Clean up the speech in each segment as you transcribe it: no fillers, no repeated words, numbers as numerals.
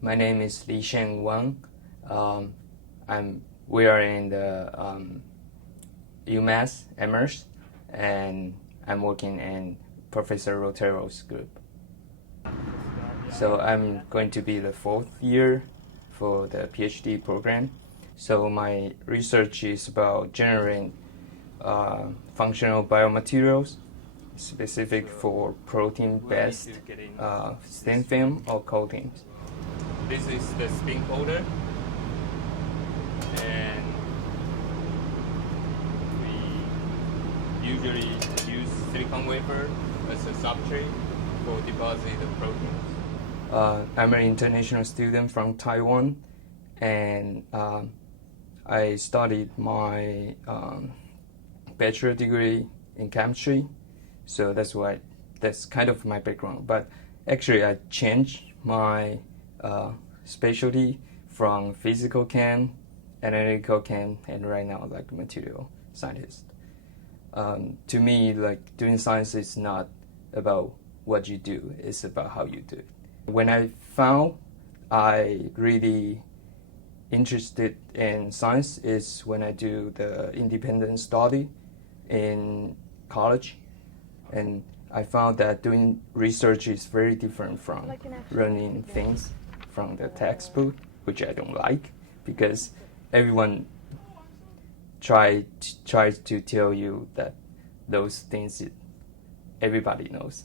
My name is Sheng Wang. We are in the UMass Amherst, and I'm working in Professor Rotero's group. So I'm going to be the fourth year for the PhD program. So my research is about generating functional biomaterials specific for protein-based thin film or coatings. This is the spin coater, and we usually use silicon wafer as a substrate for deposit the proteins. I'm an international student from Taiwan, and I studied my bachelor degree in chemistry, so that's kind of my background. But actually, I changed my specialty from physical chem, analytical chem, and right now like material scientist. To me, like doing science is not about what you do, it's about how you do it. When I found I really interested in science is when I do the independent study in college, and I found that doing research is very different from learning things from the textbook, which I don't like, because everyone tries to tell you that those things everybody knows.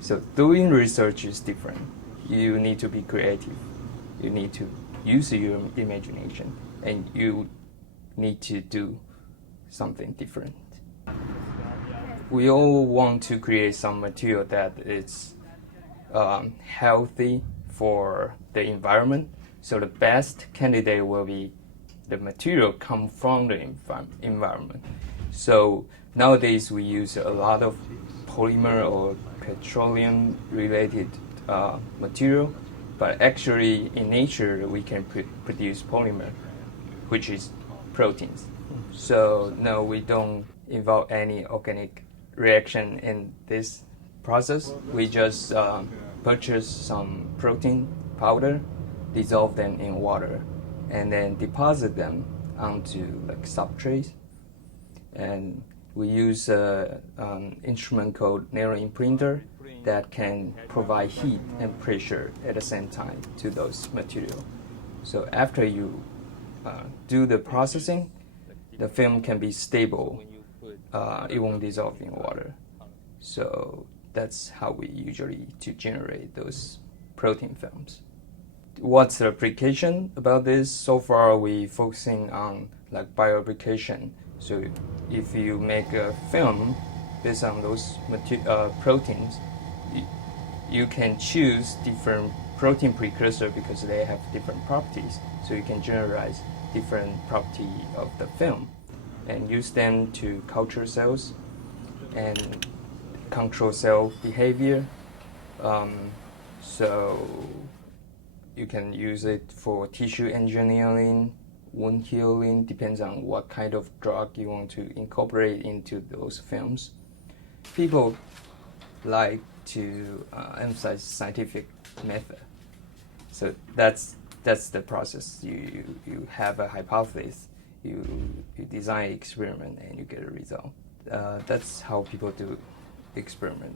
So doing research is different. You need to be creative. You need to use your imagination, and you need to do something different. We all want to create some material that is healthy for the environment. So the best candidate will be the material come from the environment. So nowadays we use a lot of polymer or petroleum related material, but actually in nature we can produce polymer, which is proteins. So no, we don't involve any organic reaction in this process. We just purchase some protein powder, dissolve them in water, and then deposit them onto like substrates. And we use an instrument called narrow imprinter that can provide heat and pressure at the same time to those materials. So after you do the processing, the film can be stable. It won't dissolve in water. So that's how we usually to generate those protein films. What's the application about this? So far we focusing on like bioapplication. So if you make a film based on those proteins, you can choose different protein precursor because they have different properties. So you can generalize different property of the film and use them to culture cells and control cell behavior. So you can use it for tissue engineering, wound healing, depends on what kind of drug you want to incorporate into those films. People like to emphasize scientific method. So that's the process. You have a hypothesis, you design an experiment, and you get a result. That's how people do experiment,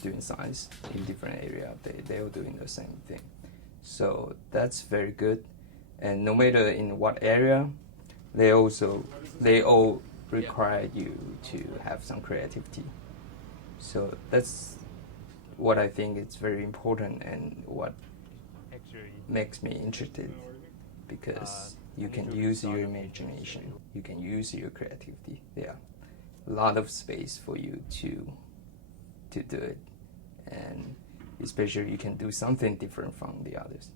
doing science in different area. They all doing the same thing. So that's very good. And no matter in what area, they all require you to have some creativity. So that's what I think is very important and what makes me interested, because you can use your imagination, you can use your creativity. Yeah, a lot of space for you to do it, and especially you can do something different from the others.